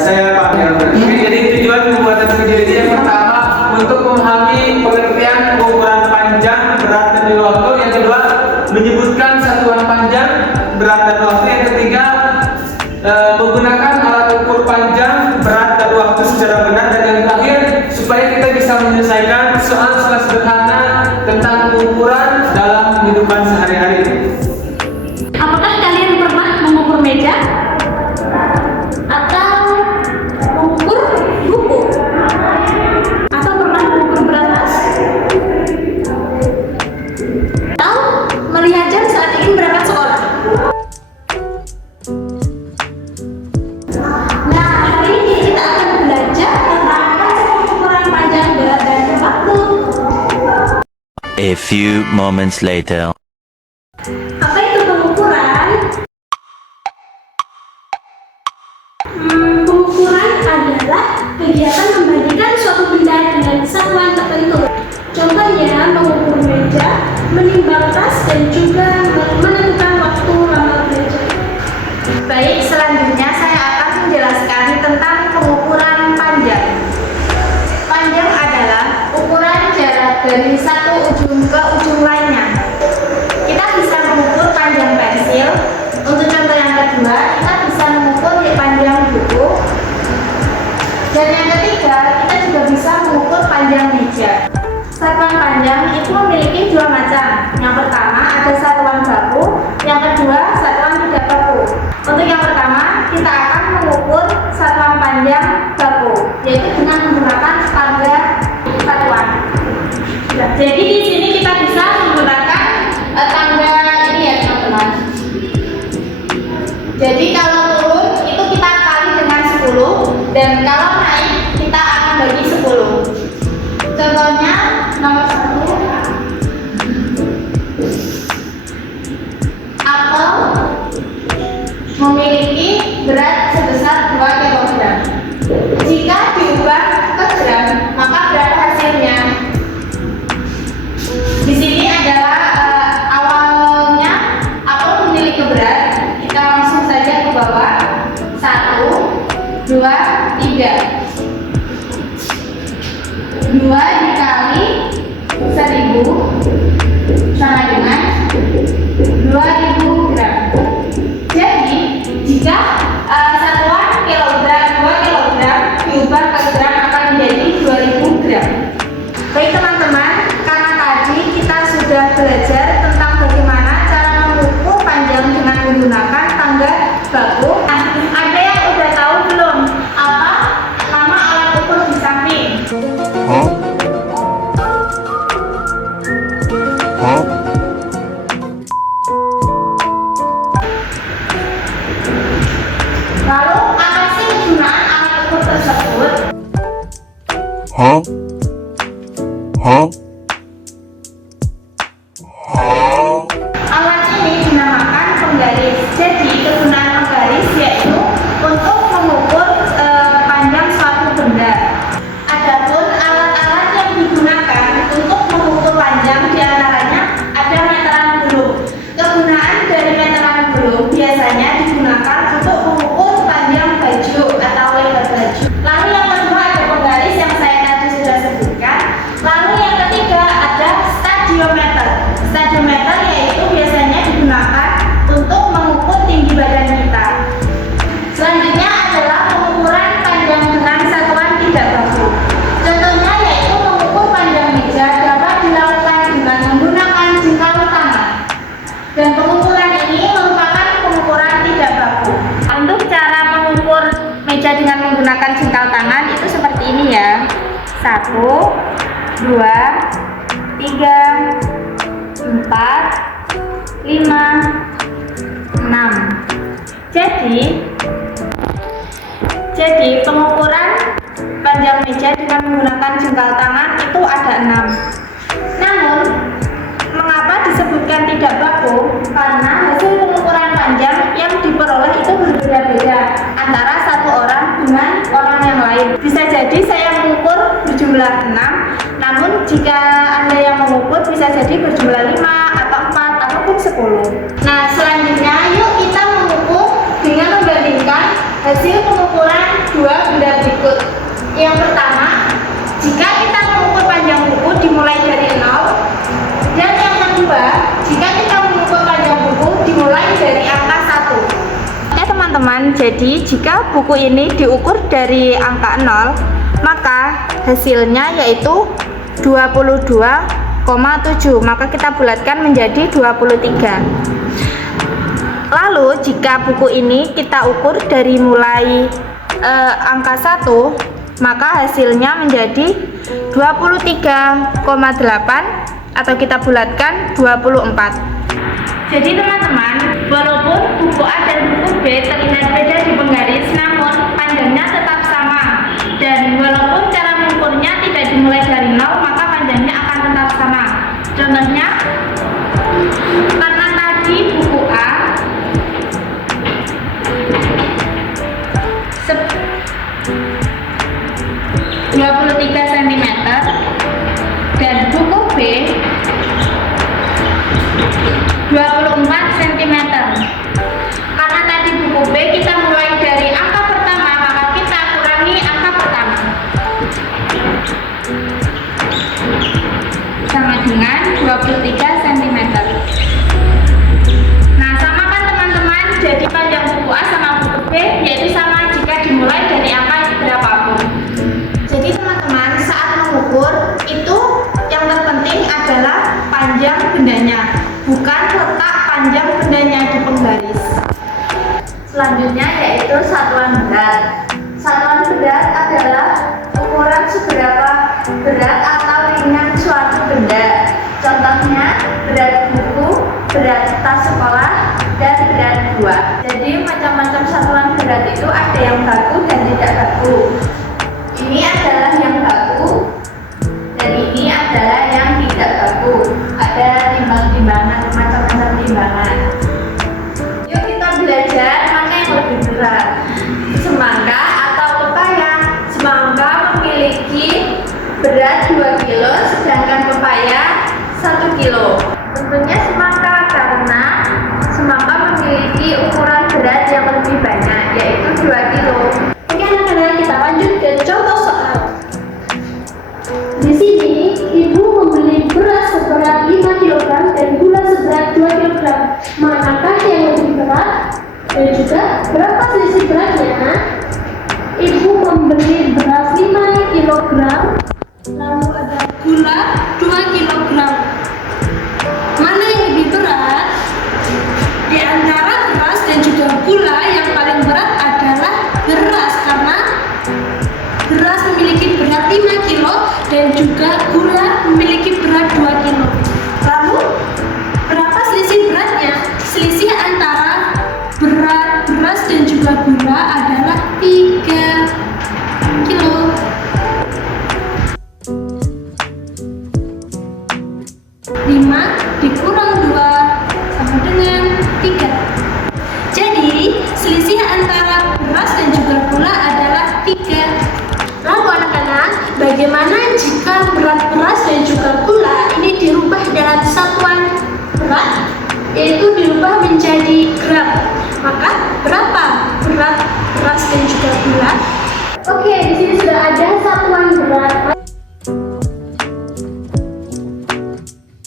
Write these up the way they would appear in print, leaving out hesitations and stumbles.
saya Pak Helmer. Jadi tujuan pembuatan video ini yang pertama untuk memahami pengertian pengukuran panjang, berat, dan waktu. Yang kedua menyebutkan satuan panjang, berat, dan waktu. Yang ketiga menggunakan alat ukur panjang, berat, dan waktu secara benar. Dan yang terakhir supaya kita bisa menyelesaikan soal-soal sederhana tentang pengukuran dalam kehidupan sehari-hari. Apakah kalian pernah mengukur meja? Atau mengukur buku? Atau pernah mengukur berat tas? Atau melihat jam saat ingin berangkat sekolah? Nah, hari ini kita akan belajar tentang konsep pengukuran panjang, berat, dan waktu. A few moments later. Apa itu pengukuran? Pengukuran adalah kegiatan membandingkan suatu benda dengan satuan tertentu. Contohnya mengukur meja, menimbang tas, dan juga menentukan waktu lama belajar. Baik, selanjutnya saya akan menjelaskan tentang pengukuran panjang. Panjang adalah ukuran jarak dari satu ujung ke ujung lainnya. Kita bisa mengukur panjang pensil. Untuk contoh yang kedua, kita bisa mengukur panjang buku. Dan yang ketiga, kita juga bisa mengukur panjang meja. Satuan panjang itu memiliki dua macam. Yang pertama ada satuan baku, yang kedua satuan tidak baku. Untuk yang pertama, kita akan mengukur satuan panjang baku, yaitu dengan menggunakan tangga satuan. Jadi di sini kita bisa menggunakan tangga ini ya teman-teman. Jadi kalau turun itu kita kali dengan 10, dan kalau naik kita akan bagi 10. Contohnya nomor 1, apel memiliki berat sebesar 2 kg. Jika diubah ke gram, maka berat hasilnya di sini adalah awalnya apel memiliki berat. Kita langsung saja ke bawah. 1, 2, 3. 2 dikali 1000 sama dengan 2000 gram. Jadi jika satuan kilogram 2 kilogram diubah ke gram akan menjadi 2000 gram. Baik teman-teman, karena tadi kita sudah belajar tentang bagaimana cara mengukur panjang dengan menggunakan tangga baku. Nah, ada yang udah tahu belum apa nama alat ukur di samping? Lalu apa sih penggunaan alat ukur tersebut? Alat ini dinamakan penggaris. Jadi kegunaan penggaris yaitu untuk mengukur panjang suatu benda. Adapun alat-alat yang digunakan untuk mengukur panjang diantaranya ada meteran gulung. Kegunaan dari meteran gulung biasanya digunakan untuk mengukur panjang baju atau lebar baju. Lalu yang kedua ada penggaris yang saya tadi sudah sebutkan. Lalu yang ketiga ada stadiometer. Stadiometer yaitu biasanya digunakan untuk mengukur tinggi badan kita. Selanjutnya adalah pengukuran panjang dengan satuan tidak baku. Contohnya yaitu mengukur panjang meja dapat dilakukan dengan menggunakan jengkal tangan. Dan pengukuran ini merupakan pengukuran tidak baku. Untuk cara mengukur meja dengan menggunakan jengkal tangan itu seperti ini ya. 1, 2, 3, 4, 5, 6. Jadi pengukuran panjang meja dengan menggunakan jengkal tangan itu ada 6. Namun mengapa disebutkan tidak baku? Karena hasil pengukuran panjang yang diperoleh itu berbeda-beda antara satu orang dengan orang yang lain. Bisa jadi saya mengukur berjumlah 6, namun jika Anda yang mengukur bisa jadi berjumlah 5 atau 4 ataupun 10. Nah, selanjutnya yuk kita mengukur dengan membandingkan hasil pengukuran pengukuran dua benda berikut. Yang pertama, jika kita mengukur panjang buku dimulai dari 0. Dan yang kedua, jika kita mengukur panjang buku dimulai dari angka 1. Oke teman-teman, jadi jika buku ini diukur dari angka 0, maka hasilnya yaitu 22,7. Maka kita bulatkan menjadi 23. Lalu jika buku ini kita ukur dari mulai angka 1, maka hasilnya menjadi 23,8 atau kita bulatkan 24. Jadi teman-teman, walaupun buku A dan buku B terlihat beda di penggaris, namun panjangnya tetap sama. Dan walaupun cara mengukurnya tidak dimulai dari 0, maka panjangnya akan tetap sama. Contohnya, karena tadi buku A 23 cm dan buku B 24 cm. Karena tadi buku B kita mulai dari angka pertama, maka kita kurangi angka pertama sama dengan 23 cm. Nah, sama kan teman-teman, jadi panjang buku A sama buku B yaitu sama jika dimulai dari angka berapapun. Jadi teman-teman, saat mengukur itu yang terpenting adalah panjang bendanya, bukan letak panjang bendanya di penggaris. Selanjutnya yaitu satuan berat. Satuan berat adalah ukuran seberapa berat atau ringan suatu benda. Contohnya berat buku, berat tas sekolah, dan berat buah. Jadi macam-macam satuan berat itu ada yang baku dan tidak baku. Ini adalah yang baku dan ini adalah yang tidak baku. Ada timbang-timbangan, macam-macam timbangan. Yuk kita belajar mana yang lebih berat, semangka atau pepaya. Semangka memiliki berat 2 kilo, sedangkan pepaya 1 kilo. Tentunya semangka karena semangka memiliki ukuran berat yang lebih banyak, yaitu 2 kilo. Oke anak-anak, kita lanjut ke contoh soal. Di sini ibu membeli beras seberat 5 kg dan gula seberat 2 kg. Manakah yang lebih berat? Dan juga berapa selisih beratnya? Ibu membeli beras 5 kg, lalu ada gula 2 kg. Mana yang lebih berat? Di antara beras dan juga gula, yang paling berat adalah beras karena beras memiliki berat 5 kilo dan juga gula memiliki berat 2 kilo. Lalu berapa selisih beratnya? Selisih antara berat beras dan juga gula adalah 3 kilo. Lima dikurang 2 sama dengan 3. Jadi selisih antara beras dan juga gula adalah 3. Lalu anak-anak, bagaimana jika berat beras dan juga gula ini dirubah dalam satuan berat, yaitu dirubah menjadi gram? Maka berapa berat beras dan juga gula? Oke, di sini sudah ada satuan berat.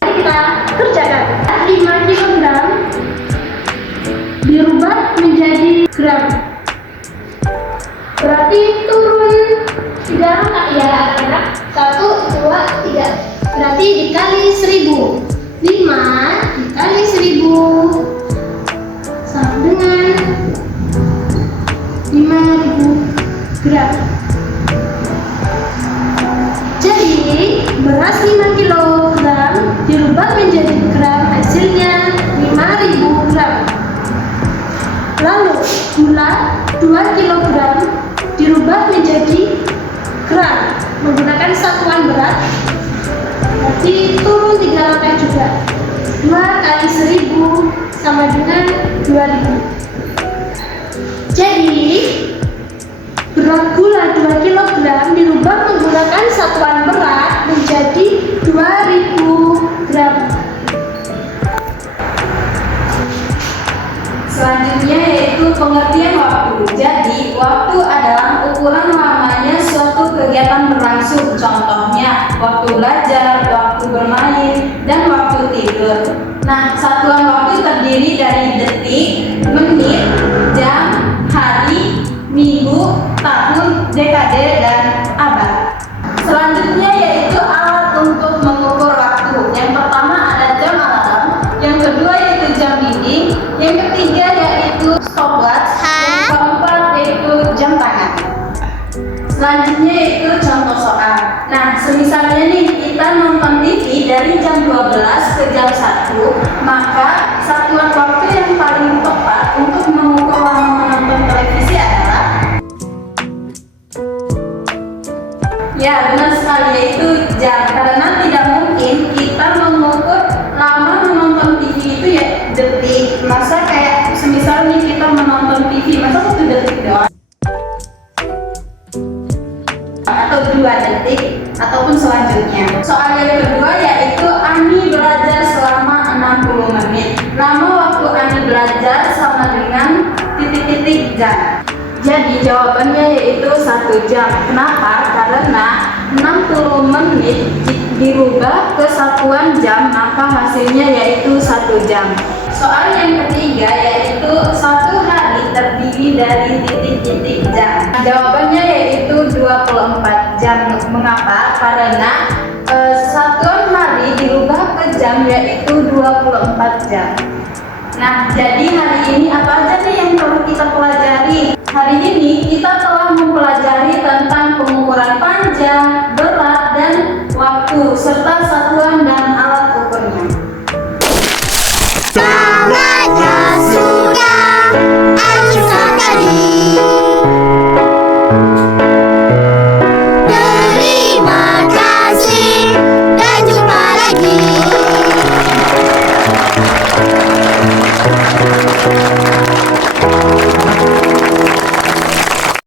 Mari kita kerjakan. 5 kg dirubah menjadi gram. Berarti turun 3 angka ya anak-anak. 1, 2, 3. Berarti dikali 1000. 5 dikali 1000 sama dengan 5000 gram. Jadi beras 5 kg dirubah menjadi gram, hasilnya 5000 gram. Lalu gula 2 kg dirubah menjadi gram menggunakan satuan berat, berarti turun 3 langkah juga. 2 kali 1000 sama dengan 2000. Jadi berat gula 2 kg dirubah menggunakan satuan berat menjadi 2000 gram. Selanjutnya yaitu pengertian waktu. Jadi waktu adalah ukuran lamanya suatu kegiatan berlangsung. Contohnya, waktu belajar, waktu bermain, dan waktu tidur. Nah, satuan waktu terdiri dari detik, menit, jam, hari, minggu, tahun, dekade, dan abad. Selanjutnya yaitu alat untuk mengukur waktu. Yang pertama ada jam alarm, yang kedua yaitu jam dinding, yang ketiga yaitu stopwatch, yang keempat yaitu jam tangan. Selanjutnya yaitu contoh soal. Nah, semisalnya nih kita nonton TV dari jam 12 ke jam 1, maka satuan waktu yang paling tepat untuk mengukur lama menonton televisi adalah, ya benar sekali, yaitu jam. Karena tidak mungkin kita mengukur lama menonton TV itu ya detik. Masa kayak semisal nih kita menonton TV, masa 1 detik doang? Atau 2 detik, ataupun selanjutnya. Soal yang kedua yaitu Ani belajar selama 60 menit. Lama waktu Ani belajar sama dengan titik-titik jam. Jadi jawabannya yaitu 1 jam. Kenapa? Karena 60 menit dirubah ke satuan jam, maka hasilnya yaitu 1 jam. Soal yang ketiga yaitu 1 hari terdiri dari titik-titik jam. Jawabannya yaitu 24 jam. Mengapa? Karena satuan hari dirubah ke jam yaitu 24 jam. Nah, jadi hari ini apa aja nih yang perlu kita pelajari? Hari ini kita telah mempelajari tentang pengukuran panjang,